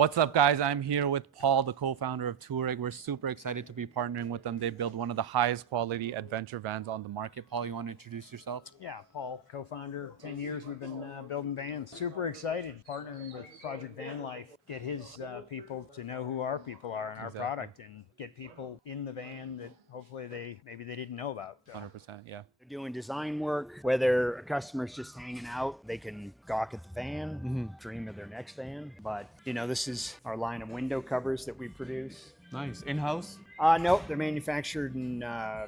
What's up, guys? I'm here with Paul, the co-founder of Tourig. We're super excited to be partnering with them. They build one of the highest quality adventure vans on the market. Paul, you want to introduce yourself? Yeah, Paul, co-founder. 10 years we've been building vans. Super excited partnering with Project Vanlife. Get his people to know who our people are and our product, and get people in the van that hopefully maybe they didn't know about. 100%, yeah. They're doing design work. Whether a customer's just hanging out, they can gawk at the van, dream of their next van. But this is our line of window covers that we produce. Nice. In-house? Nope, they're manufactured in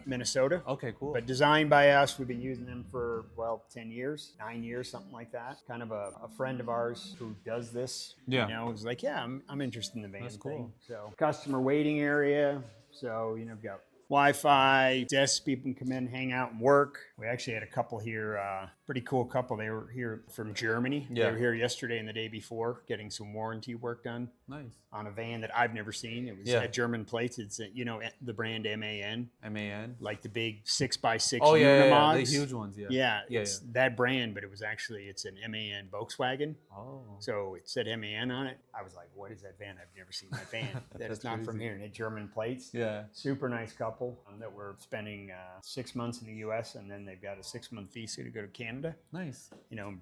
Minnesota. Okay, cool. But designed by us. We've been using them for, 10 years, 9 years, something like that. Kind of a friend of ours who does this, was like, yeah, I'm interested in the van. That's cool. thing. So customer waiting area. So, we've got Wi-Fi, desks, people can come in, hang out and work. We actually had a couple here, pretty cool couple. They were here from Germany. Yeah. They were here yesterday and the day before getting some warranty work done. Nice. On a van that I've never seen. It was had German plates. It's, the brand MAN. MAN? Like the big 6x6 Oh, yeah, Unimogs. the huge ones, yeah. Yeah, it's that brand, but it's an MAN Volkswagen. Oh. So it said MAN on it. I was like, what is that van? I've never seen that van. That is not from here. And it had German plates. Yeah. Super nice couple that were spending 6 months in the U.S. and then they've got a 6-month visa to go to Canada. Nice.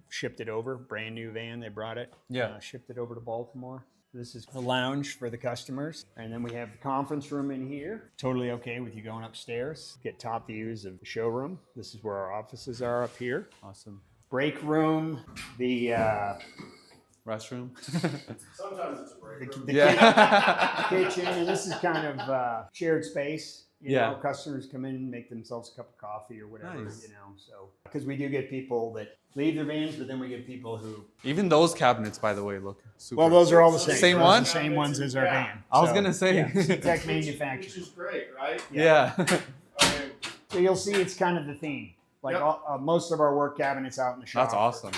Shipped it over. Brand new van. They brought it. Yeah. Shipped it over to Baltimore. This is the lounge for the customers. And then we have the conference room in here. Totally okay with you going upstairs. Get top views of the showroom. This is where our offices are up here. Awesome. Break room. The restroom. Sometimes it's a break room. the kitchen. And this is kind of shared space. Customers come in and make themselves a cup of coffee or whatever, Nice. So, because we do get people that leave their vans, but then we get people who... Even those cabinets, by the way, look super. Well, those are all the same. Same Those are ones? the same ones as our van. I was going to say. Tech Which manufacturing. is great, right? Yeah. Okay. So you'll see it's kind of the theme. Like most of our work cabinets out in the shop. That's awesome.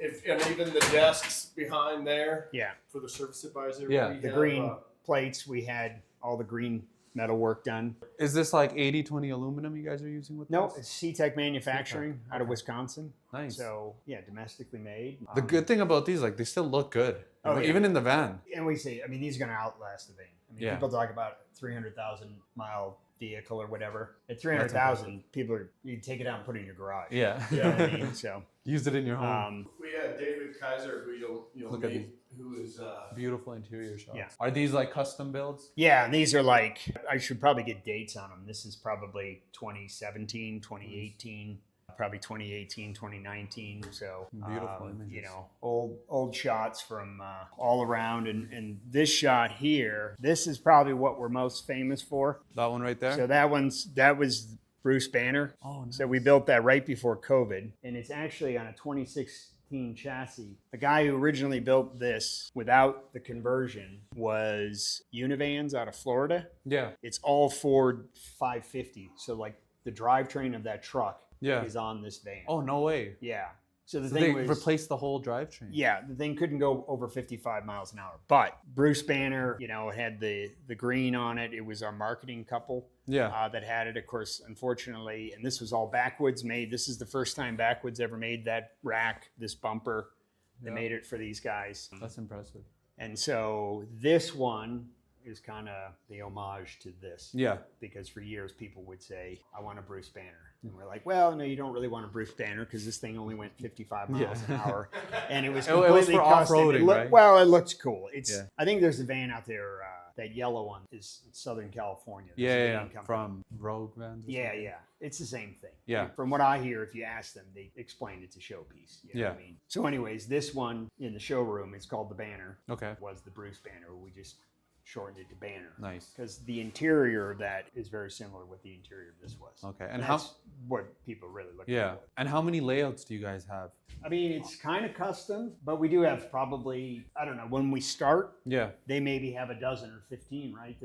And even the desks behind there. Yeah. For the service advisor. Yeah. we The have, green plates, we had all the green metal work done. Is this like 80/20 aluminum you guys are using with No, this? it's C-Tech manufacturing out of Wisconsin. Nice. So yeah, domestically made. The good thing about these, like, they still look good. Oh, yeah. Even in the van. And we say, these are going to outlast the van. People talk about 300,000 mile vehicle or whatever. At 300,000, you take it out and put it in your garage. Yeah. You know what I mean? So use it in your home. We had David Kaiser, who you'll Look at meet, who is Beautiful interior shots. Yeah. Are these like custom builds? yeah, and these are like, I should probably get dates on them. This is probably 2017, 2018. Probably 2018, 2019. So Beautiful images. old shots from all around. And this shot here, this is probably what we're most famous for. That one right there? So that was Bruce Banner. Oh, nice. So we built that right before COVID, and it's actually on a 2016 chassis. The guy who originally built this without the conversion was Univans out of Florida. Yeah. It's all Ford 550. So like the drivetrain of that truck is on this van. Oh, no way. Yeah. So the So thing they was, replaced the whole drivetrain. yeah, the thing couldn't go over 55 miles an hour. But Bruce Banner, had the green on it. It was our marketing couple that had it. Of course, unfortunately, and this was all backwoods made. This is the first time backwoods ever made that rack, this bumper. They made it for these guys. That's impressive. And so this one is kind of the homage to this. Yeah. Because for years people would say, I want a Bruce Banner. And we're like, well, no, you don't really want a Bruce Banner because this thing only went 55 miles an hour. And it was completely for custom. off-roading, right? Well, it looks cool. I think there's a van out there, that yellow one is in Southern California. There's a van company. From Rogue Vans. Or something. Yeah. It's the same thing. Yeah. From what I hear, if you ask them, they explain it's a showpiece. You know what I mean? So anyways, this one in the showroom is called the Banner. Okay. Was the Bruce Banner. We just shortened it to Banner. Nice. Because the interior of that is very similar to what the interior of this was. Okay. And that's what people really look for. And how many layouts do you guys have? It's kind of custom, but we do have probably, I don't know, when we start, they maybe have a dozen or 15, right?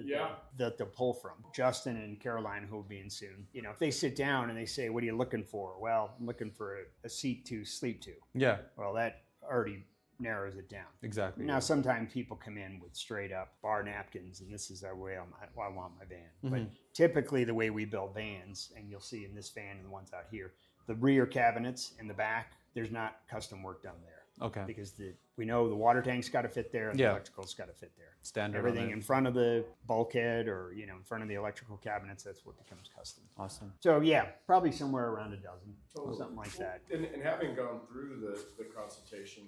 That they'll pull from. Justin and Caroline, who will be in soon. If they sit down and they say, what are you looking for? Well, I'm looking for a seat to sleep to. Yeah. Well, that already narrows it down. Exactly. Now, sometimes people come in with straight up bar napkins, and this is the way I want my van. But typically, the way we build vans, and you'll see in this van and the ones out here, the rear cabinets in the back, there's not custom work done there. Okay. Because we know the water tank's got to fit there and the electrical's got to fit there. Standard. Everything in front of the bulkhead or, you know, in front of the electrical cabinets, that's what becomes custom. Awesome. So yeah, probably somewhere around a dozen, something like that. And having gone through the consultation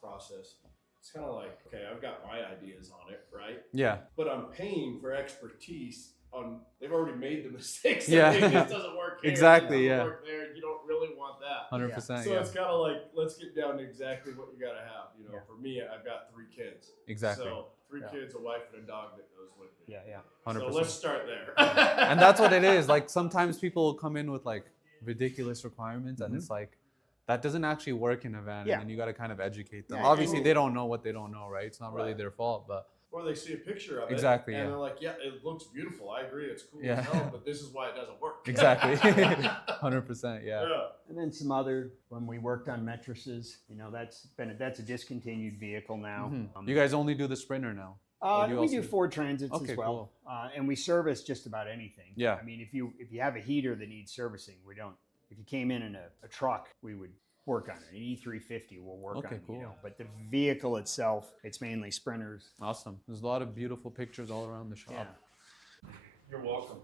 process, it's kind of like, okay, I've got my ideas on it, right? Yeah. But I'm paying for expertise on, they've already made the mistakes. Yeah. It doesn't work here. Exactly, It doesn't work there. You don't really want that. 100%. So it's kind of like, let's get down to exactly what you got to have. You know, for me, I've got 3 kids. Exactly. So 3 kids, a wife, and a dog that goes with me. Yeah, 100%. So let's start there. And that's what it is. Like sometimes people will come in with like ridiculous requirements, and it's like that doesn't actually work in a van, and then you got to kind of educate them. Yeah, Obviously, they don't know what they don't know, right? It's not really their fault, but or they see a picture of it, Exactly, and yeah. they're like, "Yeah, it looks beautiful. I agree, it's cool Yeah. as hell, but this is why it doesn't work." exactly, 100%, yeah. And then some other, when we worked on mattresses, you know, that's a discontinued vehicle now. You guys only do the Sprinter now? We do Ford Transits Okay, as well, and we service just about anything. Yeah. I mean, if you have a heater that needs servicing, we don't. If you came in a truck, we would work on it. An E350 will work on it, cool. you know. But the vehicle itself, it's mainly Sprinters. Awesome. There's a lot of beautiful pictures all around the shop. Yeah. You're welcome.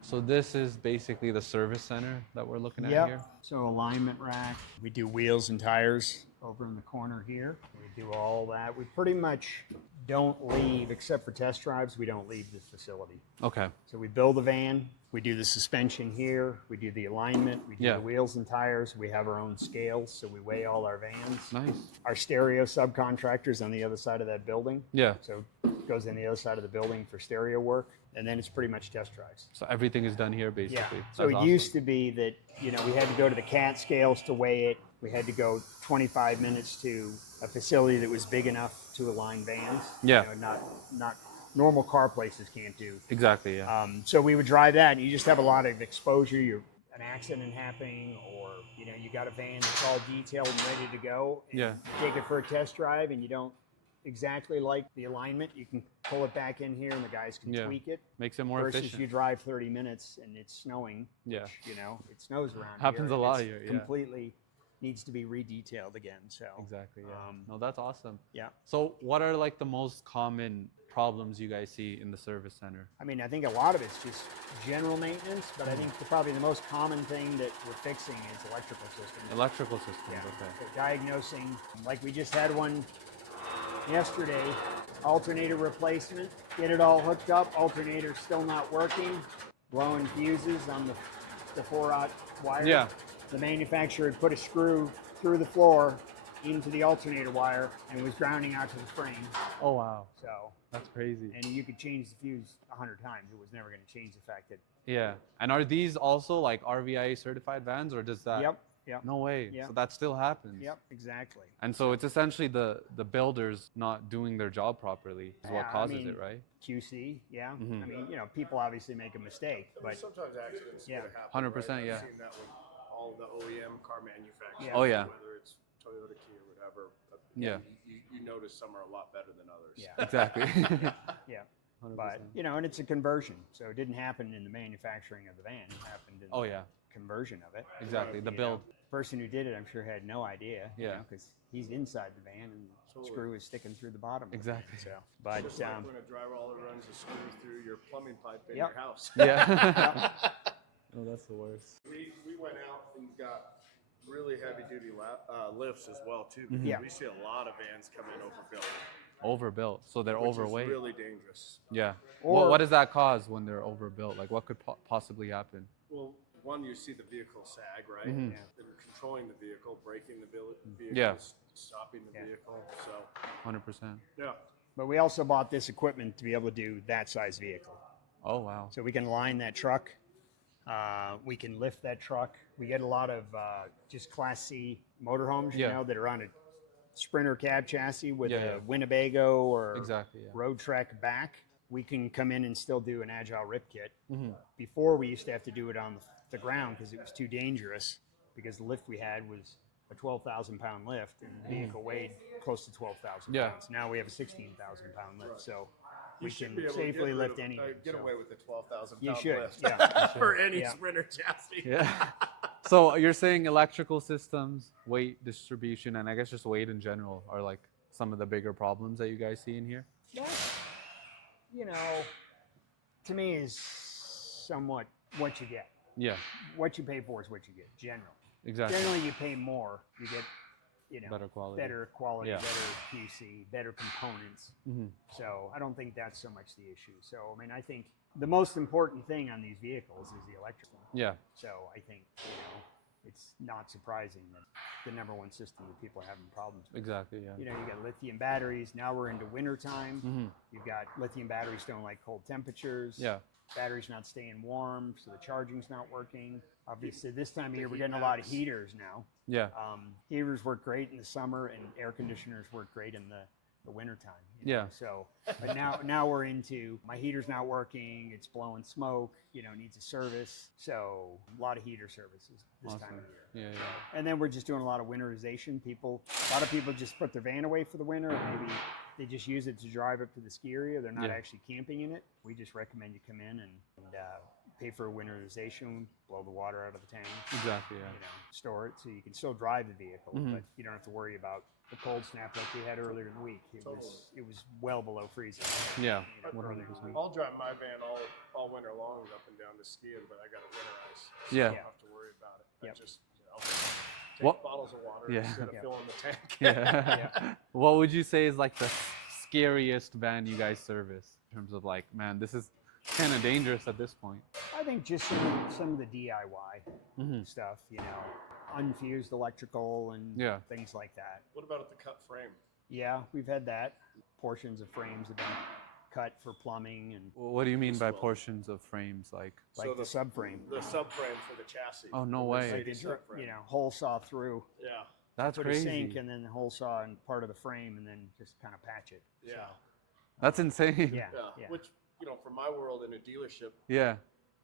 So this is basically the service center that we're looking at here? So alignment rack. We do wheels and tires over in the corner here. We do all that. We pretty much don't leave, except for test drives, we don't leave the facility. Okay. So we build the van, we do the suspension here, we do the alignment, we do the wheels and tires, we have our own scales, so we weigh all our vans. Nice. Our stereo subcontractors on the other side of that building. Yeah. So it goes in the other side of the building for stereo work, and then it's pretty much test drives. So everything is done here basically. Yeah. So it used to be that, you know, we had to go to the CAT scales to weigh it. We had to go 25 minutes to a facility that was big enough to align vans. Yeah. You know, not normal car places can't do. Exactly, yeah. So we would drive that, and you just have a lot of exposure. You're an accident happening, or you know, you got a van that's all detailed and ready to go. And you take it for a test drive, and you don't exactly like the alignment. You can pull it back in here, and the guys can tweak it. Makes it more versus efficient. you drive 30 minutes and it's snowing. Yeah. Which, you know, it snows around Happens here. a lot It's here. Yeah. Completely needs to be redetailed again. So Exactly. Yeah. No, that's awesome. yeah. So what are like the most common problems you guys see in the service center? I mean, I think a lot of it's just general maintenance, but I think probably the most common thing that we're fixing is electrical systems. Electrical systems. Yeah. Okay. So diagnosing, like we just had one yesterday, alternator replacement, get it all hooked up, alternator still not working, blowing fuses on the 4-aught wire. Yeah. The manufacturer had put a screw through the floor into the alternator wire and was grounding out to the frame. Oh wow. So That's crazy. and you could change the fuse 100 times. It was never going to change the fact that. Yeah. And are these also like RVIA certified vans, or does that? Yep. No way. Yep. So that still happens. Yep. Exactly. And so it's essentially the builders not doing their job properly is what Yeah, I causes mean, it, right? QC. Yeah. Mhm. I mean, you know, people obviously make a mistake, but Sometimes accidents Yeah. happen. 100%, yeah. I've seen that with all the OEM car manufacturers. Yeah. Oh, yeah. Whether it's Toyota, Kia, whatever. Yeah. You notice some are a lot better than others. yeah. Exactly. Yeah. 100%. But you know, and it's a conversion, so it didn't happen in the manufacturing of the van. It happened in Oh the yeah. conversion of it. Exactly. The You build. know, person who did it, I'm sure, had no idea. Yeah. Because he's inside the van and the screw is sticking through the bottom. of it. Exactly. So, but Just like when a drywall runs a screw through your plumbing pipe in Yep. your house. Yeah. Oh, that's the worst. We went out and got really heavy duty lifts as well too. Mm-hmm. Yeah. We see a lot of vans come in overbuilt. Overbuilt, so they're Which overweight. is really dangerous. Yeah. Or- What does that cause when they're overbuilt? Like, what could possibly happen? Well, one, you see the vehicle sag, right? Mhm. And controlling the vehicle, braking the vehicle, Yeah. stopping the Yeah. vehicle. So, 100%. yeah. But we also bought this equipment to be able to do that size vehicle. Oh wow. So we can line that truck. We can lift that truck. We get a lot of just Class C motorhomes, you Yeah. know, that are on a Sprinter cab chassis with Yeah, a yeah. Winnebago or Exactly. Yeah. Road Trek back. We can come in and still do an agile rip kit. Mhm. Before, we used to have to do it on the ground because it was too dangerous, because the lift we had was a 12,000-pound lift and the vehicle weighed close to 12,000 Yeah. pounds. Now we have a 16,000-pound lift, so we should can be able to safely get lift rid of- anything. Get so. away with the 12,000 You pound should, lift. yeah. For any Yeah. Sprinter chassis. Yeah. So you're saying electrical systems, weight distribution, and I guess just weight in general are like some of the bigger problems that you guys see in here? That, you know, to me is somewhat what you get. Yeah, What you pay for is what you get, generally. exactly. Generally, you pay more, you get, Better quality. better quality, Yeah. better QC, better components. Mhm. So I don't think that's so much the issue. So, I mean, I think the most important thing on these vehicles is the electrical. Yeah, So I think, it's not surprising that the number one system that people are having problems with. exactly. Yeah. You got lithium batteries. Now we're into winter time. Mhm. You've got lithium batteries don't like cold temperatures. Yeah. Batteries not staying warm, so the charging's not working. Obviously, this time of year, we're getting a lot of heaters now. Yeah. Heaters work great in the summer, and air conditioners work great in the wintertime. Yeah. So, but now we're into my heater's not working. It's blowing smoke. Needs a service. So a lot of heater services this time of year. Yeah, yeah. And then we're just doing a lot of winterization. A lot of people just put their van away for the winter, and maybe they just use it to drive up to the ski area. They're not actually camping in it. We just recommend you come in and pay for a winterization, blow the water out of the tank. Exactly. Yeah. Store it so you can still drive the vehicle, Mhm. but you don't have to worry about the cold snap like we had earlier in the week. It was well below freezing. Yeah. Earlier in the week. I'll drive my van all winter long up and down to skiing, but I got it winterized. So Yeah. I don't have to worry about it. I Yep. just take What- bottles of water Yeah. instead of Yeah. filling the tank. Yeah. What would you say is like the scariest van you guys service in terms of like, man, this is kind of dangerous at this point? I think just some of the DIY Mhm. stuff, unfused electrical and Yeah. things like that. What about at the cut frame? Yeah, we've had that. Portions of frames have been cut for plumbing and What do you mean by Well- portions of frames? Like, like the subframe. The subframe for the chassis. oh, no The way. Like Mercedes they, subframe. hole saw through, Yeah. That's put a sink crazy. and then hole saw in part of the frame and then just kind of patch it. Yeah. That's insane. Yeah, Yeah. yeah. Which, from my world in a dealership, Yeah.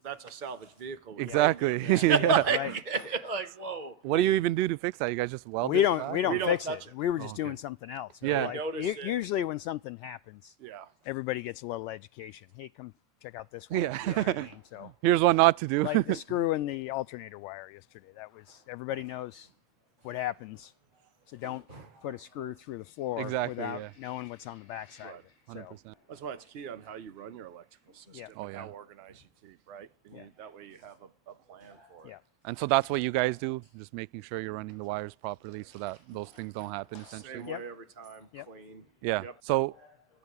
that's a salvage vehicle. Exactly. Yeah. Right. Like, whoa. What do you even do to fix that? You guys just weld We it don't back? we don't We don't fix touch it. it. We were just Okay. doing something else. Yeah. Like, Notice it. usually when something happens, Yeah. everybody gets a little education. Hey, come check out this one. Yeah. You know what I mean? So Here's what not to do. like the screw in the alternator wire yesterday. That was everybody knows what happens. So don't put a screw through the floor Exactly, without yeah. knowing what's on the backside of it. 100%. That's why it's key on how you run your electrical system Yeah. Oh, and yeah. how organized you keep, right? And Yeah. that way you have a plan for it. Yeah. And so that's what you guys do, just making sure you're running the wires properly so that those things don't happen essentially. Same Yep. way every time, Yep. clean. Yeah. Yep. So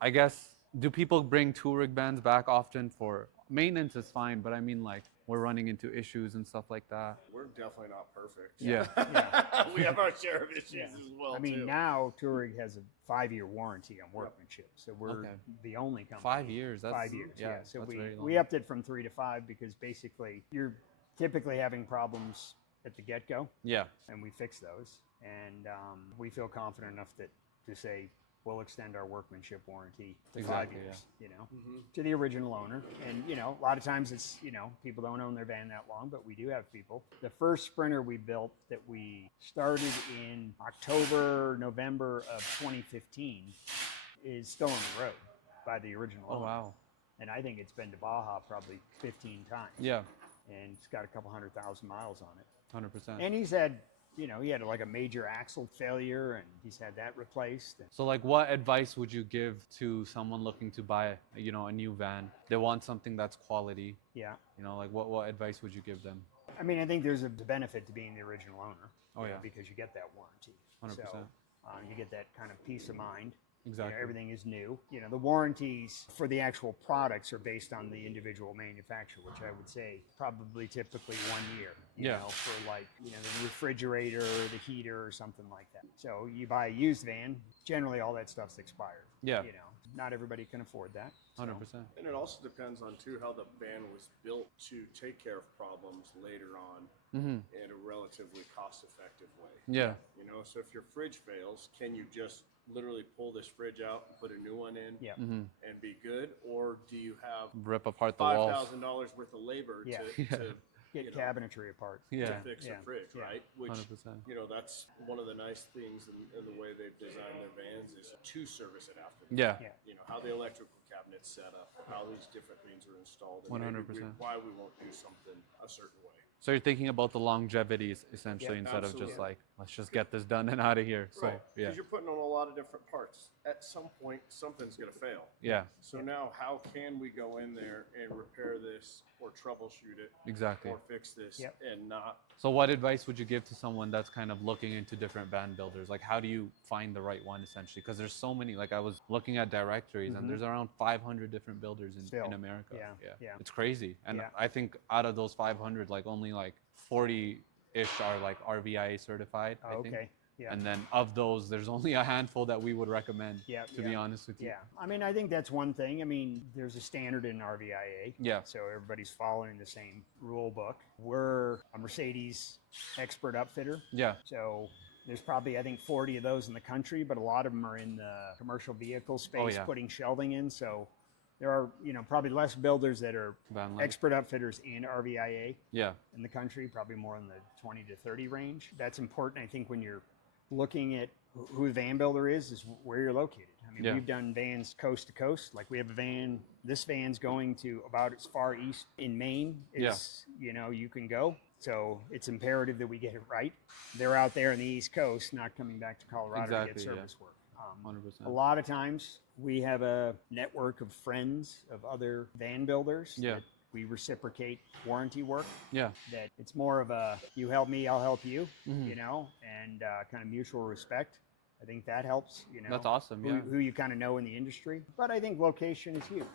I guess, do people bring Tourig vans back often for maintenance is fine, but I mean like we're running into issues and stuff like that. We're definitely not perfect. Yeah. We have our share of issues Yeah. as well, I mean, too. now Tourig has a 5-year warranty on workmanship. So we're Okay. the only company. 5 years. That's 5 years, yeah. So that's very long. we upped it from 3 to 5 because basically you're typically having problems at the get-go, Yeah. and we fix those. And we feel confident enough to say we'll extend our workmanship warranty to Exactly, 5 years, Mm-hmm. to the original owner. And, a lot of times it's, people don't own their van that long, but we do have people. The first Sprinter we built that we started in October, November of 2015 is still on the road by the original Oh owner. wow. And I think it's been to Baja probably 15 times. Yeah. And it's got a couple 100,000 miles on it. 100%. And he's had, he had like a major axle failure and he's had that replaced. And So like what advice would you give to someone looking to buy, a new van? They want something that's quality. yeah. Like what advice would you give them? I mean, I think there's a benefit to being the original owner. Oh, yeah. Because you get that warranty. 100%. So you get that kind of peace of mind. Exactly. Everything is new. The warranties for the actual products are based on the individual manufacturer, which I would say probably typically 1 year. Yeah. For like, the refrigerator, the heater, or something like that. So you buy a used van, generally all that stuff's expired. Yeah. Not everybody can afford that. So, 100%. And it also depends on, too, how the van was built to take care of problems later on Mm-hmm. in a relatively cost-effective way. Yeah. So if your fridge fails, can you just literally pull this fridge out and put a new one in Yeah. Mm-hmm. and be good? Or do you have Rip apart the walls. $5,000 worth of labor Yeah. to Get cabinetry apart. Yeah. fix Yeah. a fridge, Yeah. right? Which 100%. that's one of the nice things in the way they've designed their vans is to service it after. Yeah. Yeah. How the electrical cabinets set up, how these different things are installed, and 100%. why we won't do something a certain way. So you're thinking about the longevity essentially, Yep, instead of absolutely. just like, let's just get this done and out of here. So Right, yeah, because you're putting on a lot of different parts. At some point, something's going to fail. yeah, So now, how can we go in there and repair this, or troubleshoot it, exactly. or fix this, Yep. and not? So what advice would you give to someone that's kind of looking into different van builders? Like, how do you find the right one essentially? Because there's so many. Like, I was looking at directories, and there's around 500 different builders in Still. America. Yeah. It's crazy. And Yeah. I think out of those 500, like only like 40-ish are like RVIA certified. I think. Okay. Yeah. And then of those, there's only a handful that we would recommend. Yeah, To be honest with you. Yeah, I mean, I think that's one thing. I mean, there's a standard in RVIA. Yeah. So everybody's following the same rule book. We're a Mercedes expert upfitter. Yeah. So there's probably, I think, 40 of those in the country, but a lot of them are in the commercial vehicle space, yeah. putting shelving in. So there are, probably less builders that are Vanlife. expert upfitters in RVIA Yeah. in the country, probably more in the 20 to 30 range. That's important, I think, when you're looking at who the van builder is where you're located. I mean, Yeah. we've done vans coast to coast. Like we have a van, this van's going to about as far east in Maine as, you can go. So it's imperative that we get it right. They're out there on the East Coast, not coming back to Colorado to Exactly, get yeah. service work. 100%. A lot of times we have a network of friends of other van builders Yeah. that we reciprocate warranty work. Yeah. That it's more of a you help me, I'll help you, Mhm. and kind of mutual respect. I think that helps, That's awesome. Yeah. who you kind of know in the industry. But I think location is huge.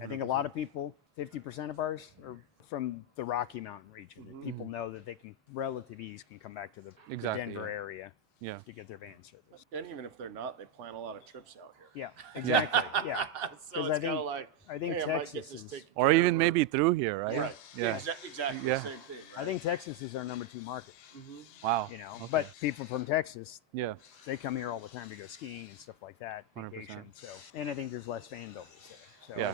I think a lot of people, 50% of ours are from the Rocky Mountain region. That people know that they can, relative ease, can come back to the Exactly, Denver yeah. area Yeah. to get their van service. And even if they're not, they plan a lot of trips out here. Yeah, exactly. Yeah. So 'Cause it's I kind think- of like, I think hey, I might get Texas this is- taken Or care even of, maybe through here, right? Right. Yeah. Exactly. Yeah. The same thing. I think Texas is our number 2 market, Wow. Okay. Okay. But people from Texas, Yeah. they come here all the time to go skiing and stuff like that, 100%. vacation. So, and I think there's less van builders there. So Yeah.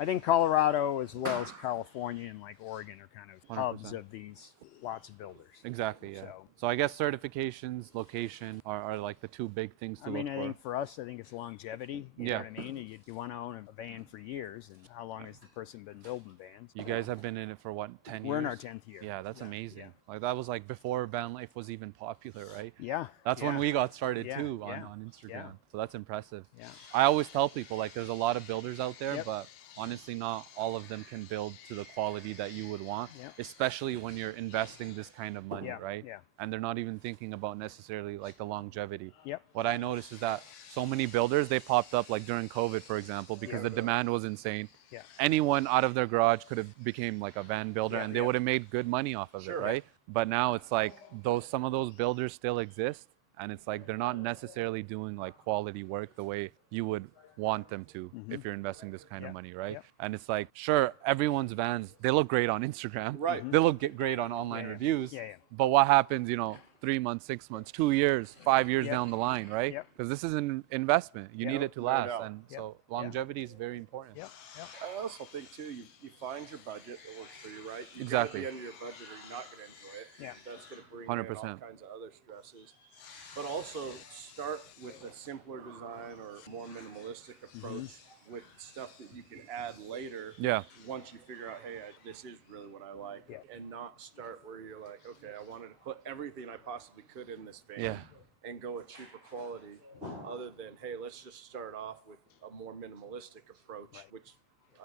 I think Colorado as well as California and like Oregon are kind of 100%. hubs of these lots of builders. Exactly. Yeah. So- So I guess certifications, location are like the 2 big things to I mean, look I for. think for us, I think it's longevity. You Yeah. know what I mean? You want to own a van for years, and how long has the person been building vans? You guys have been in it for what, 10 years? We're in our 10th year. Yeah, that's amazing. yeah. Like that was like before Vanlife was even popular, right? Yeah. That's when yeah. we got started Yeah, too yeah, on Instagram. yeah. So that's impressive. Yeah. I always tell people like there's a lot of builders out there, Yep. but honestly not all of them can build to the quality that you would want, Yep. especially when you're investing this kind of money, Yeah, right? yeah. And they're not even thinking about necessarily like the longevity. Yep. What I noticed is that so many builders, they popped up like during COVID, for example, because the demand was insane. Yeah. Anyone out of their garage could have became like a van builder Yeah, and they yeah. would have made good money off of Sure. it, right? But now it's like some of those builders still exist, and it's like they're not necessarily doing like quality work the way you would want them to if you're investing this kind of Yeah. money, right? Yep. And it's like, sure, everyone's vans, they look great on Instagram. Right. They look great on online Yeah, yeah. reviews. Yeah, yeah. But what happens, 3 months, 6 months, 2 years, 5 years Yep. down the line, right? Yep. Because this is an investment. You Yep. need it to No last. doubt. And Yep. so Yep. longevity is very important. Yep. Yep. I also think too, you find your budget that works for you, right? You Exactly. gotta be under your budget or you're not gonna enjoy it. Yeah. That's gonna bring in 100%. all kinds of other stresses. But also start with a simpler design or more minimalistic approach with stuff that you can add later. Yeah. Once you figure out, hey, this is really what I like, Yeah. and not start where you're like, okay, I wanted to put everything I possibly could in this van. Yeah. And go a cheaper quality, other than, hey, let's just start off with a more minimalistic approach, which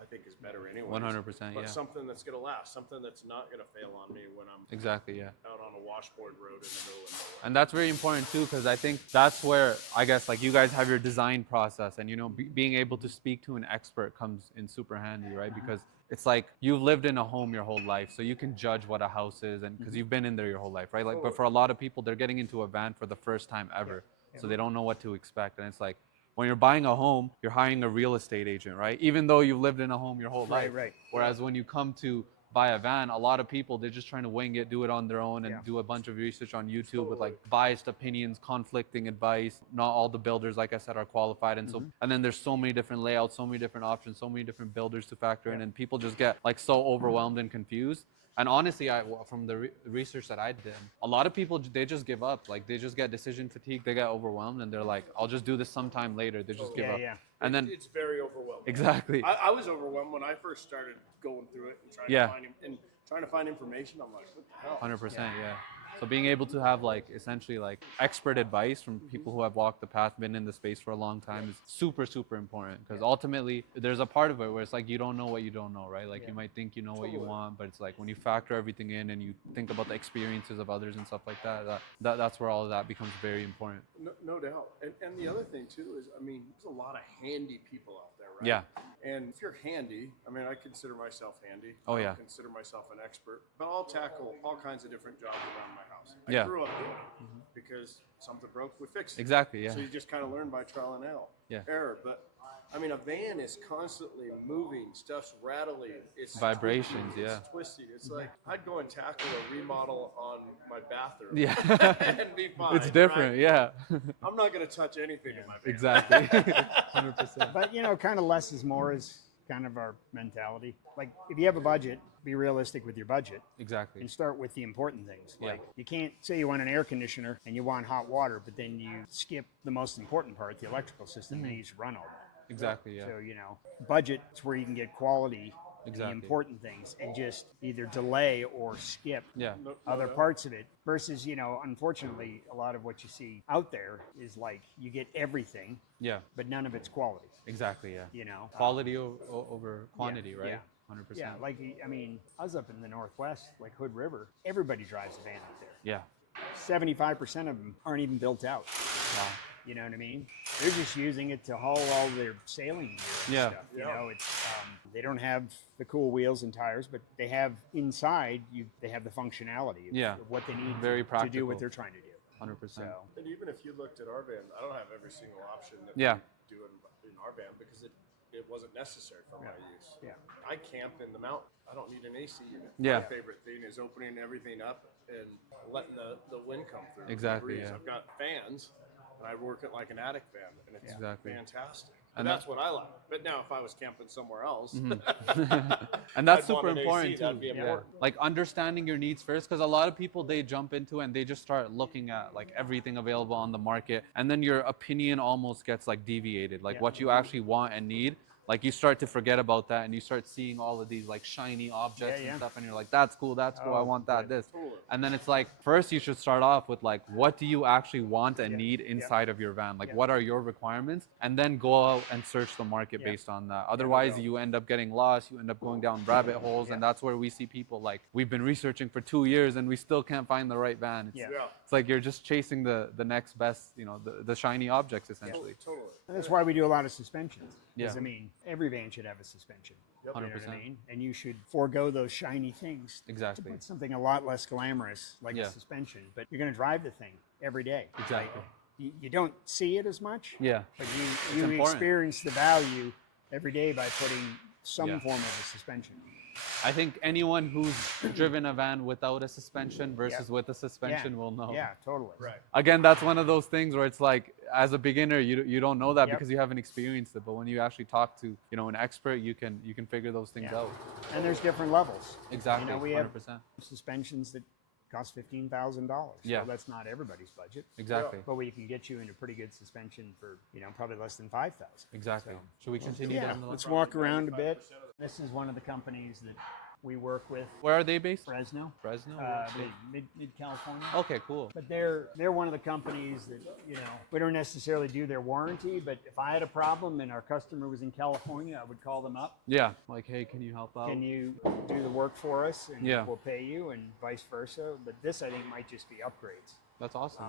I think is better anyway. 100%, But yeah. something that's gonna last, something that's not gonna fail on me when I'm Exactly, yeah. out on a washboard road in the middle of nowhere. And that's very important too, because I think that's where I guess like you guys have your design process, and being able to speak to an expert comes in super handy, right? Because it's like you've lived in a home your whole life, so you can judge what a house is, and because you've been in there your whole life, right? Like, but for a lot of people, they're getting into a van for the first time ever, so they don't know what to expect, and it's like when you're buying a home, you're hiring a real estate agent, right? Even though you've lived in a home your whole life. Right. Whereas when you come to buy a van, a lot of people, they're just trying to wing it, do it on their own, and Yeah. do a bunch of research on YouTube with like biased opinions, conflicting advice. Not all the builders, like I said, are qualified, and so and then there's so many different layouts, so many different options, so many different builders to factor in, and people just get like so overwhelmed and confused. And honestly, from the research that I did, a lot of people, they just give up. Like they just get decision fatigue, they get overwhelmed, and they're like, I'll just do this sometime later. They just give Yeah, up. yeah. And then It's very overwhelming. Exactly. I was overwhelmed when I first started going through it and trying to find information. I'm like, what the hell? 100%, yeah. So being able to have like essentially like expert advice from people who have walked the path, been in the space for a long time is super, super important, because ultimately there's a part of it where it's like you don't know what you don't know, right? Like you might think you know what you want, but it's like when you factor everything in and you think about the experiences of others and stuff like that's where all of that becomes very important. No doubt. And the other thing too is, I mean, there's a lot of handy people out there, right? Yeah. And if you're handy, I mean, I consider myself handy. Oh, I yeah. don't consider myself an expert, but I'll tackle all kinds of different jobs around my house. Yeah. I grew up doing it because something broke, we fixed it. Exactly, yeah. So you just kind of learn by trial and error. But I mean, a van is constantly moving, stuff's rattling, it's Vibrations, tweaking, yeah. it's twisting. It's like I'd go and tackle a remodel on my bathroom, Yeah. and be fine. It's different, right? yeah. I'm not going to touch anything in my van. Exactly. 100%. But kind of less is more is kind of our mentality. Like if you have a budget, be realistic with your budget Exactly. and start with the important things. Yeah. Like you can't say you want an air conditioner and you want hot water, but then you skip the most important part, the electrical system, that needs to run all that. Exactly, yeah. So, budget's where you can get quality, Exactly. the important things, and just either delay or skip Yeah. other parts of it. Versus, unfortunately, a lot of what you see out there is like you get everything, Yeah. but none of it's quality. Exactly, yeah. You know, Quality over quantity, right? yeah. 100%. Yeah, like I mean, I was up in the Northwest, like Hood River. Everybody drives a van up there. Yeah. 75% of them aren't even built out. Wow. You know what I mean? They're just using it to haul all their sailing gear and Yeah. stuff. It's they don't have the cool wheels and tires, but they have inside they have the functionality of what they need Very to do practical. what they're trying to do. 100%. So And even if you looked at our van, I don't have every single option that Yeah. we do in our van because it wasn't necessary for my use. yeah. I camp in the mountain. I don't need an AC unit. Yeah. My favorite thing is opening everything up and letting the wind come through. Exactly, The breeze. yeah. I've got fans, and I work it like an attic fan, and it's Exactly. fantastic. And And that's what I like. But now, if I was camping somewhere else, And that's I'd want super an AC, important too. that'd be important. Like understanding your needs first, because a lot of people, they jump into and they just start looking at like everything available on the market, and then your opinion almost gets like deviated, like what you actually want and need. Like you start to forget about that, and you start seeing all of these like shiny objects and stuff, and you're like, that's cool, I want that, this. And then it's like, first you should start off with like, what do you actually want and need inside of your van? Like what are your requirements? And then go out and search the market based on that. Otherwise you end up getting lost, you end up going down rabbit holes, and that's where we see people like, we've been researching for 2 years and we still can't find the right van. It's like you're just chasing the next best, the shiny objects essentially. Totally. And that's why we do a lot of suspensions. Yeah. I mean, every van should have a suspension. Yep. You know what 100%. I mean? And you should forego those shiny things Exactly. to put something a lot less glamorous like a suspension. But you're going to drive the thing every day. Exactly. You don't see it as much, Yeah. but you important. experience the value every day by putting some Yeah. form of a suspension. I think anyone who's driven a van without a suspension versus with a suspension will know. Yeah, totally. Right. Again, that's one of those things where it's like, as a beginner, you don't know that Yep. because you haven't experienced it. But when you actually talk to an expert, you can figure those things Yeah. out. And there's different levels. Exactly. We have 100%. suspensions that cost $15,000. Yeah. So that's not everybody's budget. Exactly. But we can get you into pretty good suspension for probably less than $5,000. Exactly. Should we continue Yeah, down the let's walk around a bit. This is one of the companies that we work with, Where are they based? Fresno, Fresno. mid California. Okay, cool. But they're one of the companies that we don't necessarily do their warranty. But if I had a problem and our customer was in California, I would call them up. Yeah. Like, hey, can you help out? Can you do the work for us? And Yeah. we'll pay you, and vice versa. But this, I think, might just be upgrades. That's awesome.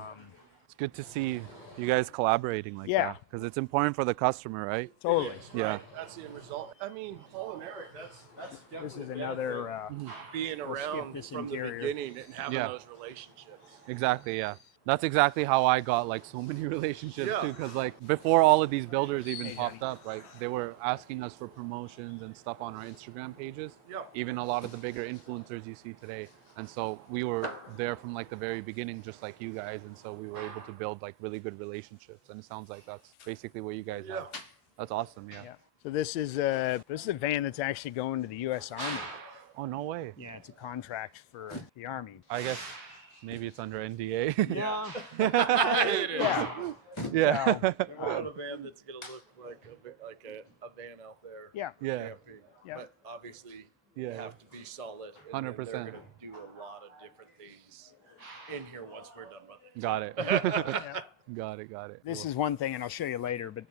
It's good to see you guys collaborating like Yeah. that, because it's important for the customer, right? Totally. Yeah. Right. That's the end result. I mean, Paul and Eric, that's definitely This is a another. benefit, being skip around this from interior. the beginning and having Yeah. those relationships. Exactly, yeah. That's exactly how I got like so many relationships Yeah. too, because like before all of these builders even popped up, right? They were asking us for promotions and stuff on our Instagram pages. Yeah. Even a lot of the bigger influencers you see today. And so we were there from like the very beginning, just like you guys. And so we were able to build like really good relationships. And it sounds like that's basically what you guys have. That's awesome, yeah. Yeah. So this is a van that's actually going to the U.S. Army. Oh, no way. Yeah, it's a contract for the Army. I guess Maybe it's under NDA. Yeah. It is. Yeah. We're on a van that's gonna look like a van out there. Yeah. Yeah. Camping. Yeah. But obviously, Yeah. you have to be solid. And then 100%. They're gonna do a lot of different things in here once we're done with it. Got it. Yeah. Got it. Got it. This is one thing, and I'll show you later, but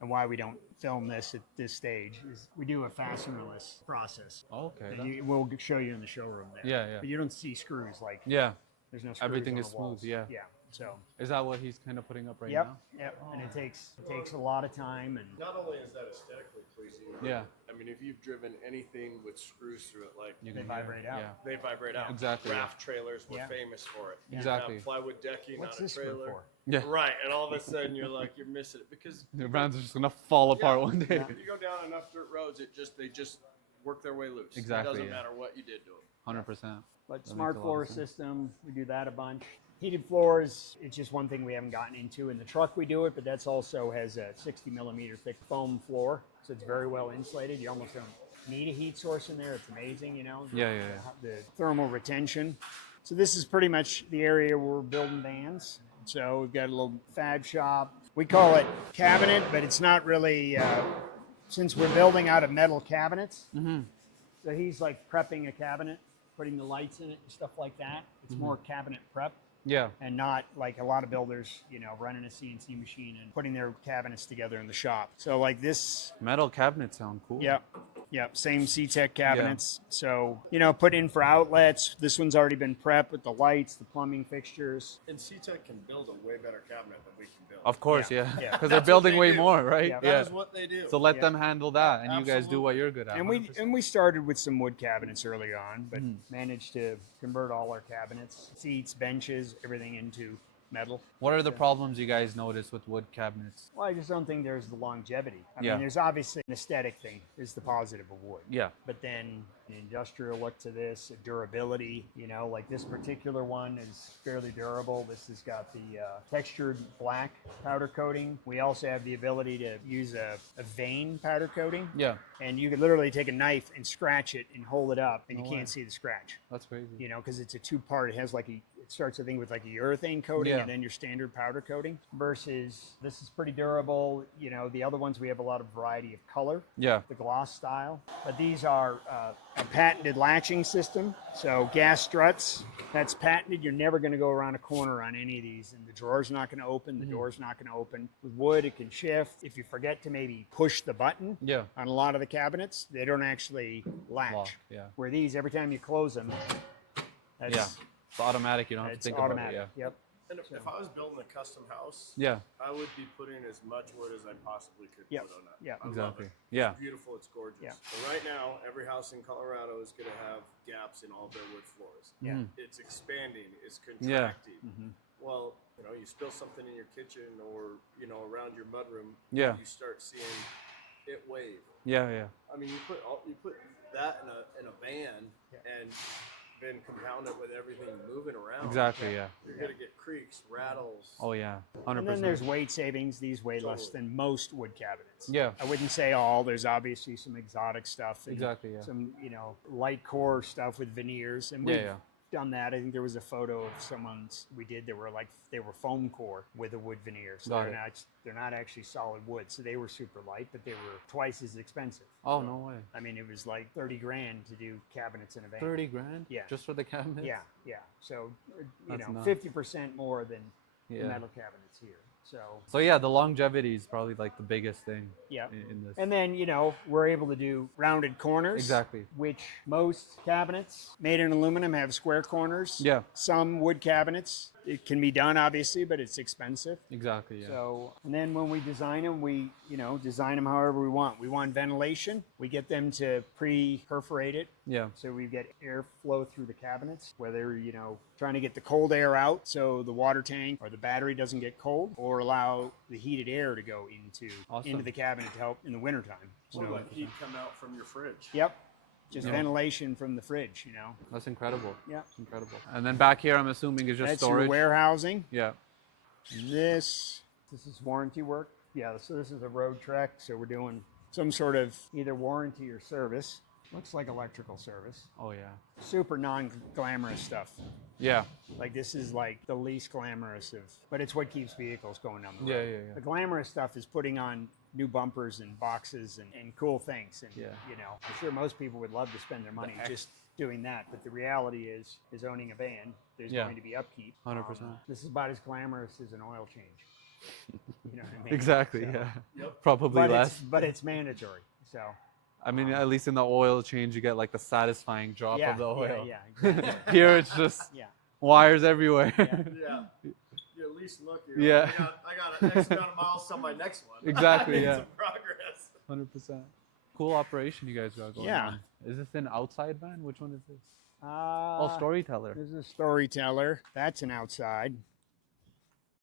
and why we don't film this at this stage is we do a fastenerless process. Okay. And we'll show you in the showroom there. Yeah, yeah. But you don't see screws like Yeah. there's no screws. Everything on is the walls. smooth, yeah. Yeah. So. Is that what he's kind of putting up right Yep. now? Yep. And it takes a lot of time and. Not only is that aesthetically pleasing, but, Yeah. I mean, if you've driven anything with screws through it, like You They can vibrate out. Yeah. they vibrate out. Exactly, yeah. Raft trailers were Yeah. famous for it. Yeah. Exactly. Have plywood decking What's on a this screw trailer. for? Yeah. Right, and all of a sudden you're like you're missing it because The brands are just gonna fall apart one day. Yeah. you go down enough dirt roads, they just work their way loose. Exactly, It doesn't yeah. matter what you did to them. 100%. But That smart makes a lot floor of sense. system, we do that a bunch. Heated floors, it's just one thing we haven't gotten into. In the truck we do it, but that's also has a 60 millimeter thick foam floor, so it's very well insulated. You almost don't need a heat source in there. It's amazing, you know. Yeah, yeah, The thermal retention. So this is pretty much the area where we're building vans. So we've got a little fab shop. We call it cabinet, but it's not really, since we're building out of metal cabinets. Mm-hmm. So he's like prepping a cabinet, putting the lights in it and stuff like that. It's more cabinet prep Yeah. and not like a lot of builders, you know, running a CNC machine and putting their cabinets together in the shop. So like this, Metal cabinets sound cool. yep, same C-Tech cabinets. So, you know, put in for outlets. This one's already been prepped with the lights, the plumbing fixtures. And C-Tech can build a way better cabinet than we can build. Of course, Yeah. yeah. Yeah. Because they're That's what building they way do. more, right? Yeah. That is what they do. So let Yeah. them handle that, and you guys do Absolutely. what you're good at. And 100%. we started with some wood cabinets early on, but managed to convert all our cabinets, seats, benches, everything into metal. What are the problems you guys notice with wood cabinets? Well, I just don't think there's the longevity. I Yeah. mean, there's obviously an aesthetic thing, is the positive of wood. Yeah. But then an industrial look to this, durability, you know, like this particular one is fairly durable. This has got the textured black powder coating. We also have the ability to use a vein powder coating. Yeah. And you can literally take a knife and scratch it and hold it up, and No you way. can't see the scratch. That's crazy. You know, because it's a two-part. It has like it starts, I think, with like a urethane coating Yeah. and then your standard powder coating. Versus this is pretty durable. You know, the other ones we have a lot of variety of color, Yeah. the gloss style. But these are a patented latching system. So gas struts, that's patented. You're never going to go around a corner on any of these, and the drawer's not going to open. The door's not going to open. With wood, it can shift. If you forget to maybe push the button Yeah. on a lot of the cabinets, they don't actually latch. Lock, yeah. Where these, every time you close them, that's, Yeah. It's automatic. You don't have to it's think automatic. about it. Yep. And if I was building a custom house, Yeah. I would be putting as much wood as I possibly could Yep. put on that. Yep. I love Exactly. it. Yeah. It's beautiful. It's gorgeous. Yeah. But right now, every house in Colorado is going to have gaps in all their wood floors. Yeah. Mhm. It's expanding. It's Yeah. contracting. Mm-hmm. Well, you know, you spill something in your kitchen or around your mudroom. Yeah. You start seeing it wave. Yeah. Yeah. I mean, you put that in a van Yeah. and then compound it with everything moving around. Exactly. Yeah. You're gonna get creaks, rattles. Oh yeah. And 100%. then there's weight savings. These weigh less Totally. than most wood cabinets. Yeah. I wouldn't say all. There's obviously some exotic stuff. And Exactly, yeah. Some, you know, light core stuff with veneers. And we've Yeah. done that. I think there was a photo of someone's we did. They were foam core with a wood veneer. So Got it. they're not actually solid wood. So they were super light, but they were twice as expensive. Oh no way. I mean, it was like 30 grand to do cabinets in a van. 30 grand. Yeah. Just for the cabinet. Yeah, yeah. So, That's know, nuts. 50% more than the Yeah. metal cabinets here. So, So yeah, the longevity is probably like the biggest thing. yeah. In this. And then, we're able to do rounded corners. Exactly. Which most cabinets made in aluminum have square corners. Yeah. Some wood cabinets, it can be done obviously, but it's expensive. Exactly. Yeah. So, and then when we design them, we, design them however we want. We want ventilation. We get them to pre-perforate it. Yeah. So we get airflow through the cabinets, whether, trying to get the cold air out so the water tank or the battery doesn't get cold, or allow the heated air to go into Awesome. the cabinet to help in the wintertime. Or let heat come out from your fridge. Yep. Just Yeah. ventilation from the fridge, That's incredible. Yeah. It's incredible. And then back here, I'm assuming is just That's storage. your warehousing. Yeah. This is warranty work. Yeah, so this is a road trek, so we're doing some sort of either warranty or service. Looks like electrical service. Oh yeah. Super non-glamorous stuff. Yeah. Like this is like the least glamorous of, but it's what keeps vehicles going down the Yeah, road. yeah. The glamorous stuff is putting on new bumpers and boxes and cool things. And Yeah. you know, I'm sure most people would love to spend their money just doing that. But the reality is owning a van, there's Yeah. going to be upkeep. 100%. This is about as glamorous as an oil change. You know what I mean? Exactly. So, Yeah. Yep. Probably but less. but it's mandatory. So. I mean, at least in the oil change, you get like the satisfying drop Yeah, of the oil. yeah, exactly. Here it's just Yeah. wires everywhere. Yeah. You at least look here. Yeah. I got an X amount of miles on my next one. Exactly, I made yeah. some progress. 100%. Cool operation you guys got going Yeah. on. Is this an outside van? Which one is this? Oh, Storyteller. This is a storyteller. That's an outside.